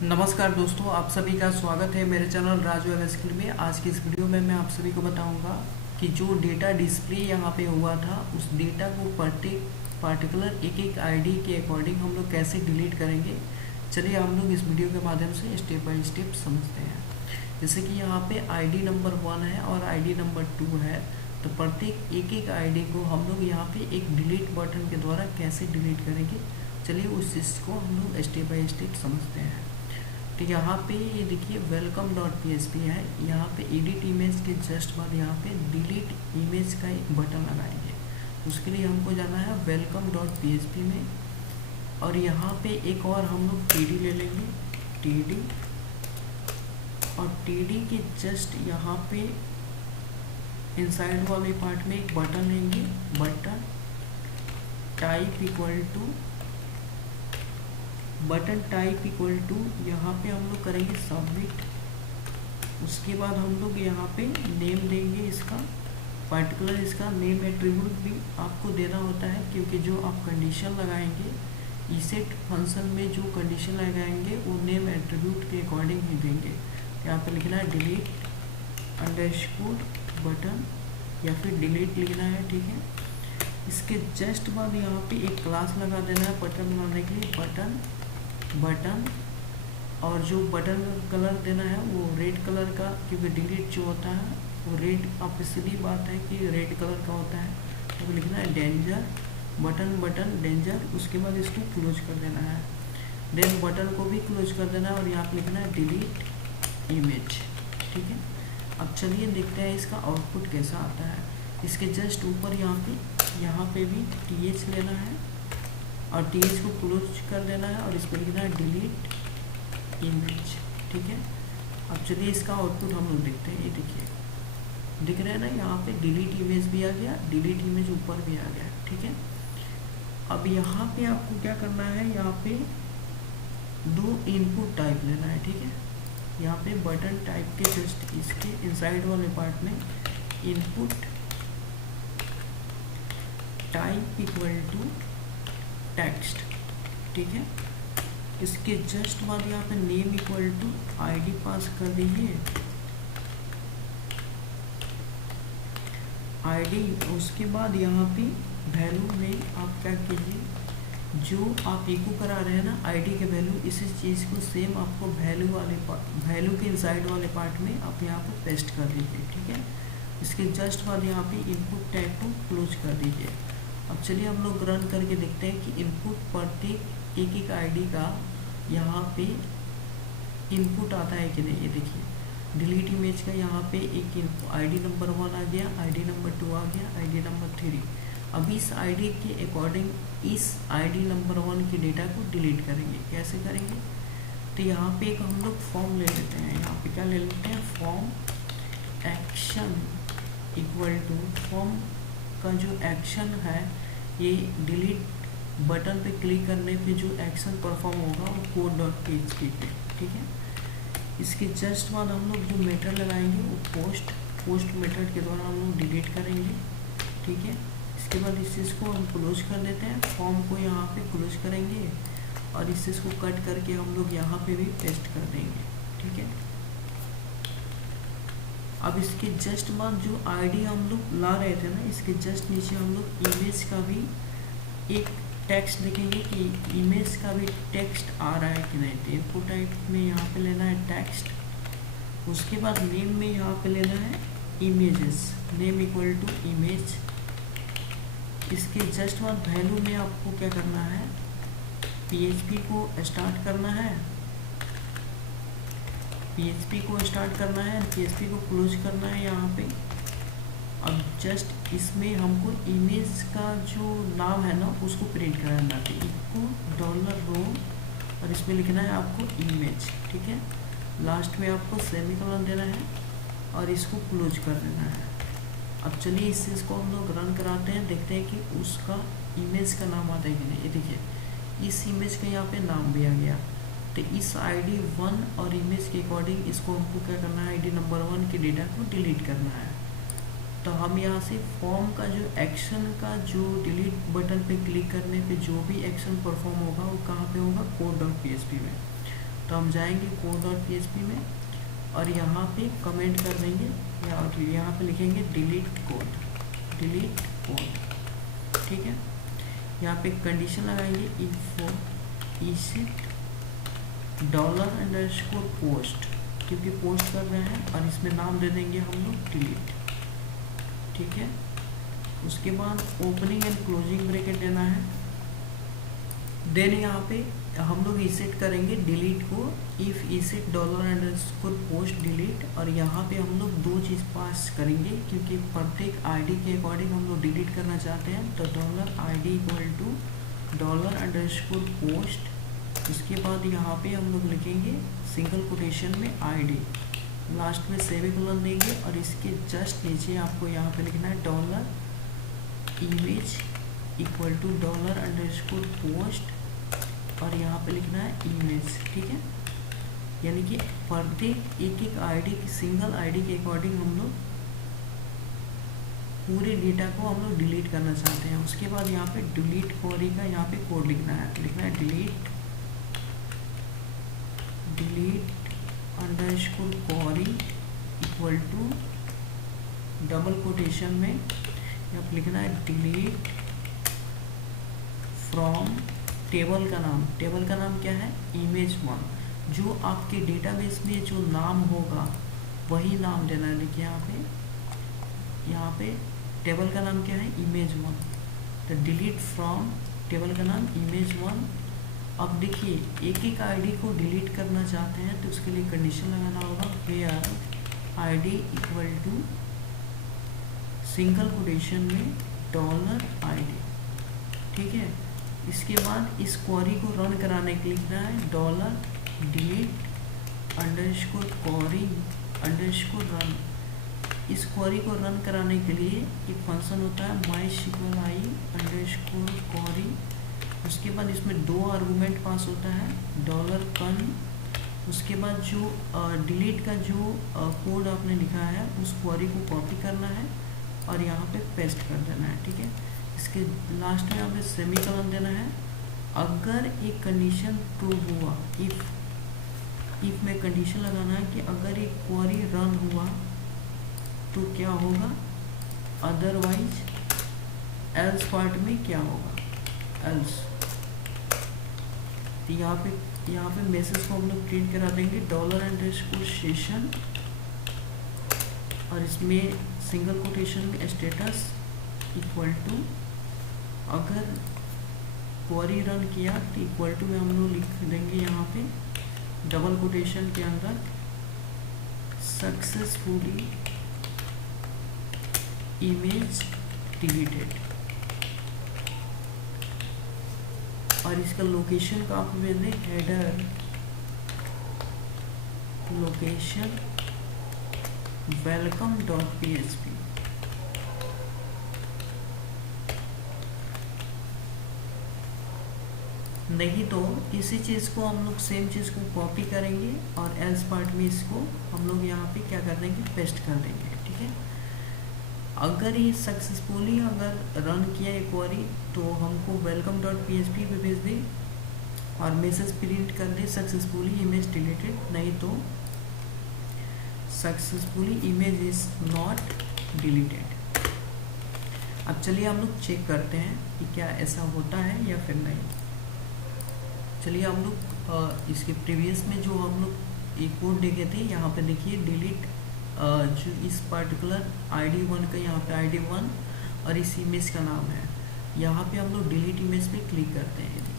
नमस्कार दोस्तों, आप सभी का स्वागत है मेरे चैनल राजू एम स्किल में। आज की इस वीडियो में मैं आप सभी को बताऊंगा कि जो डेटा डिस्प्ले यहाँ पे हुआ था उस डेटा को पार्टिकुलर एक एक आईडी के अकॉर्डिंग हम लोग कैसे डिलीट करेंगे। चलिए हम लोग इस वीडियो के माध्यम से स्टेप बाय स्टेप समझते हैं। जैसे कि यहाँ पे आईडी नंबर 1 है और आईडी नंबर 2 है, तो प्रत्येक एक एक आईडी को हम लोग यहाँ पे एक डिलीट बटन के द्वारा कैसे डिलीट करेंगे, चलिए उस चीज़ को हम लोग स्टेप बाय स्टेप समझते हैं। तो यहाँ पे ये देखिए welcome.php है, यहाँ पे एडिट इमेज के जस्ट बाद यहाँ पे डिलीट इमेज का एक बटन लगाएंगे। उसके लिए हमको जाना है welcome.php में, और यहाँ पे एक और हम लोग td ले लेंगे, td, और td के जस्ट यहाँ पे इनसाइड वाले पार्ट में एक बटन लेंगे, बटन टाइप इक्वल टू यहाँ पे हम लोग करेंगे सबमिट। उसके बाद हम लोग यहाँ पे नेम देंगे, इसका पार्टिकुलर इसका नेम एट्रीब्यूट भी आपको देना होता है, क्योंकि जो आप कंडीशन लगाएंगे ईसेट फंक्शन में जो कंडीशन लगाएंगे वो नेम एट्रीब्यूट के अकॉर्डिंग ही देंगे। यहाँ पे लिखना है डिलीट अंडरस्कोर बटन या फिर डिलीट लिखना है, ठीक है। इसके जस्ट बाद यहाँ पे एक क्लास लगा देना है बटन बनाने के लिए, बटन, और जो बटन का कलर देना है वो रेड कलर का, क्योंकि डिलीट जो होता है वो रेड, आप सीधी बात है कि रेड कलर का होता है। तो लिखना है डेंजर बटन डेंजर। उसके बाद इसको क्लोज कर देना है, देन बटन को भी क्लोज कर देना है, और यहाँ पे लिखना है डिलीट इमेज, ठीक है। अब चलिए देखते हैं इसका आउटपुट कैसा आता है। इसके जस्ट ऊपर यहाँ पे भी th लेना है और th को क्लोज कर देना है, और इस पर लिखना है डिलीट इमेज, ठीक है। अब चलिए इसका आउटपुट हम लोग देखते हैं। ये देखिए दिख रहा है ना, यहाँ पे डिलीट इमेज भी आ गया, डिलीट इमेज ऊपर भी आ गया, ठीक है। अब यहाँ पे आपको क्या करना है, यहाँ पे 2 इनपुट टाइप लेना है, ठीक है। यहाँ पे बटन टाइप के जस्ट इसके इनसाइड वाले पार्ट में input type equal to text, ठीक है। इसके जस्ट बाद यहाँ पे नेम इक्वल टू आईडी पास कर दीजिए, आईडी। उसके बाद यहाँ पे वैल्यू में आप क्या कीजिए, जो आप इको करा रहे हैं ना आईडी के वैल्यू, इसी चीज़ को सेम आपको वैल्यू के इनसाइड वाले पार्ट में आप यहाँ पर पेस्ट कर दीजिए, ठीक है। इसके जस्ट बाद यहाँ पे इनपुट टैग को क्लोज कर दीजिए। अब चलिए हम लोग रन करके देखते हैं कि इनपुट प्रत्येक एक एक आईडी का यहाँ पे इनपुट आता है कि नहीं। ये देखिए डिलीट इमेज का यहाँ पे एक आईडी नंबर 1 आ गया, आईडी नंबर 2 आ गया, आईडी नंबर 3। अब इस आईडी के अकॉर्डिंग इस आईडी नंबर 1 की डेटा को डिलीट करेंगे। कैसे करेंगे, तो यहाँ पे एक हम लोग फॉर्म ले लेते हैं। यहाँ पे क्या ले लेते हैं, form action equal to, form का जो एक्शन है ये डिलीट बटन पे क्लिक करने पे जो एक्शन परफॉर्म होगा वो code.php पे, ठीक है। इसके जस्ट बाद हम लोग जो मेथड लगाएंगे वो पोस्ट मेथड के द्वारा हम लोग डिलीट करेंगे, ठीक है। इसके बाद इस चीज़ को हम क्लोज कर देते हैं, फॉर्म को यहाँ पे क्लोज करेंगे, और इस चीज़ को कट करके हम लोग यहाँ पे भी पेस्ट कर देंगे, ठीक है। अब इसके जस्ट बाद जो आईडी हम लोग ला रहे थे ना, इसके जस्ट नीचे हम लोग इमेज का भी एक टेक्स्ट लिखेंगे कि इमेज का भी टेक्स्ट आ रहा है कि नहीं। तो इनपुट टाइप में यहाँ पे लेना है टेक्स्ट। उसके बाद नेम में यहाँ पे लेना है images, name equal to image. इसके जस्ट बाद वैल्यू में आपको क्या करना है, PHP को स्टार्ट करना है, PHP को क्लोज करना है यहाँ पे। अब जस्ट इसमें हमको इमेज का जो नाम है ना उसको प्रिंट कराना है, इको $रो, और इसमें लिखना है आपको इमेज, ठीक है। लास्ट में आपको सेमीकोलन देना है और इसको क्लोज कर देना है। अब चलिए इस चीज़ को हम लोग रन कराते हैं, देखते हैं कि उसका इमेज का नाम आता है कि नहीं। ये देखिए इस इमेज का यहाँ पे नाम भी आ गया। तो इस आईडी 1 और इमेज के अकॉर्डिंग इसको हमको क्या करना है, आईडी नंबर 1 के डेटा को डिलीट करना है। तो हम यहाँ से फॉर्म का जो एक्शन का जो डिलीट बटन पे क्लिक करने पे जो भी एक्शन परफॉर्म होगा वो कहाँ पे होगा, code.php में। तो हम जाएंगे code.php में और यहाँ पे कमेंट कर देंगे या यहाँ पे लिखेंगे डिलीट कोड, ठीक है। यहाँ पे कंडीशन लगाएंगे इफ इसिट $_पोस्ट, क्योंकि पोस्ट कर रहे हैं, और इसमें नाम दे देंगे हम लोग डिलीट, ठीक है। उसके बाद ओपनिंग एंड क्लोजिंग ब्रैकेट देना है। देन यहाँ पे हम लोग इसेट करेंगे डिलीट को इफ इसेट $_पोस्ट डिलीट, और यहाँ पे हम लोग दो चीज़ पास करेंगे क्योंकि प्रत्येक आईडी के अकॉर्डिंग हम लोग डिलीट करना चाहते हैं। तो $ID = $_पोस्ट। उसके बाद यहाँ पे हम लोग लिखेंगे सिंगल कोटेशन में आईडी, लास्ट में सेमीकोलन देंगे, और इसके जस्ट नीचे आपको यहाँ पे लिखना है $image = $_पोस्ट, और यहाँ पे लिखना है इमेज, ठीक है। यानी कि प्रत्येक एक आईडी की सिंगल आईडी के अकॉर्डिंग हम लोग पूरे डेटा को हम लोग डिलीट करना चाहते हैं। उसके बाद यहाँ पे डिलीट क्वेरी का यहाँ पे कोड लिखना है delete_query = डबल कोटेशन में यहाँ पे लिखना है डिलीट फ्रॉम टेबल का नाम क्या है, image1। जो आपके डेटाबेस में जो नाम होगा वही नाम देना है। देखिए यहाँ पे टेबल का नाम क्या है, image1। तो डिलीट फ्रॉम टेबल का नाम image1। अब देखिए एक आईडी को डिलीट करना चाहते हैं तो उसके लिए कंडीशन लगाना होगा where ID = सिंगल कोटेशन में $ID, ठीक है। इसके बाद इस क्वेरी को रन कराने के लिए लिखना है $delete_query_run। इस क्वेरी को रन कराने के लिए एक फंक्शन होता है mysqli_query। उसके बाद इसमें दो आर्गूमेंट पास होता है $con। उसके बाद जो डिलीट का जो कोड आपने लिखा है उस क्वेरी को कॉपी करना है और यहाँ पे पेस्ट कर देना है, ठीक है। इसके लास्ट में हमें सेमीकोलन देना है। अगर एक कंडीशन ट्रू हुआ, इफ में कंडीशन लगाना है कि अगर एक क्वेरी रन हुआ तो क्या होगा, अदरवाइज एल्स पार्ट में क्या होगा, एल्स। तो यहाँ पे मैसेज को हम लोग प्रिंट करा देंगे $_session, और इसमें सिंगल कोटेशन में स्टेटस इक्वल टू, अगर क्वेरी रन किया तो इक्वल टू में हम लोग लिख देंगे यहाँ पे डबल कोटेशन के अंदर सक्सेसफुली इमेज डिलीटेड, और इसका लोकेशन का आप मैंने हेडर लोकेशन welcome.php। नहीं तो इसी चीज़ को हम लोग सेम चीज़ को कॉपी करेंगे और एल्स पार्ट में इसको हम लोग यहाँ पे क्या कर देंगे, पेस्ट कर देंगे, ठीक है। अगर ये सक्सेसफुली अगर रन किया एक क्वेरी तो हमको welcome.php पे भेज दे और मैसेज प्रिंट कर दे सक्सेसफुली इमेज डिलीटेड, नहीं तो successfully image is not deleted. अब चलिए हम लोग चेक करते हैं कि क्या ऐसा होता है या फिर नहीं। चलिए हम लोग इसके प्रीवियस में जो हम लोग एक कोड देखे थे, यहाँ पे देखिए डिलीट जो इस पर्टिकुलर ID1 का यहाँ पे ID1 और इस इमेज का नाम है, यहाँ पे हम लोग डिलीट इमेज पे क्लिक करते हैं। देखिए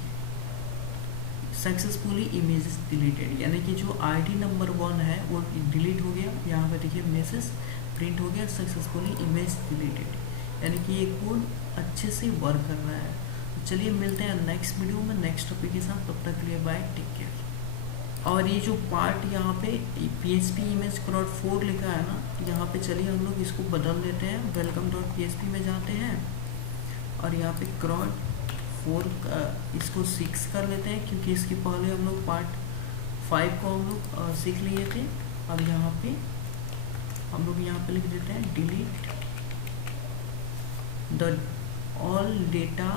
सक्सेसफुली इमेज डिलीटेड, यानी कि जो ID नंबर 1 है वो डिलीट हो गया। यहाँ पे देखिए मैसेज प्रिंट हो गया सक्सेसफुली इमेज डिलीटेड, यानी कि ये कोड अच्छे से वर्क कर रहा है। तो चलिए मिलते हैं नेक्स्ट वीडियो में नेक्स्ट टॉपिक के साथ, तब तक के लिए बाय, टेक केयर। और ये जो पार्ट यहाँ पे PHP इमेज crowd4 लिखा है ना, यहाँ पे चलिए हम लोग इसको बदल देते हैं, welcome.php में जाते हैं और यहाँ पे crowd4 इसको 6 कर लेते हैं, क्योंकि इसके पहले हम लोग पार्ट 5 को हम लोग सीख लिए थे। अब यहाँ पे हम लोग यहाँ पे लिख देते हैं delete the all data,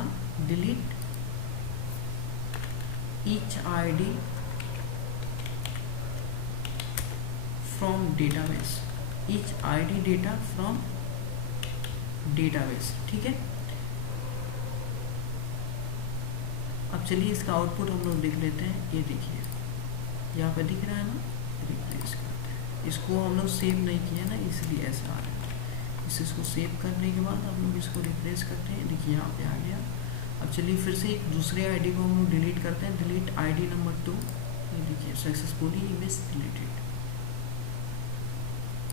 delete each ID from database, each ID data from database. ठीक है, अब चलिए इसका आउटपुट हम लोग लिख लेते हैं। ये देखिए यहाँ पे दिख रहा है ना, रिप्लेस करते हैं इसको। हम लोग सेव नहीं किया ना इसलिए ऐसा आ रहा है। इसको सेव करने के बाद हम लोग इसको रिप्लेस करते हैं, देखिए यहाँ पे आ गया। अब चलिए फिर से एक दूसरे आईडी को हम लोग डिलीट करते हैं, डिलीट आईडी नंबर 2। ये देखिए सक्सेसफुली इमेज डिलीटेड।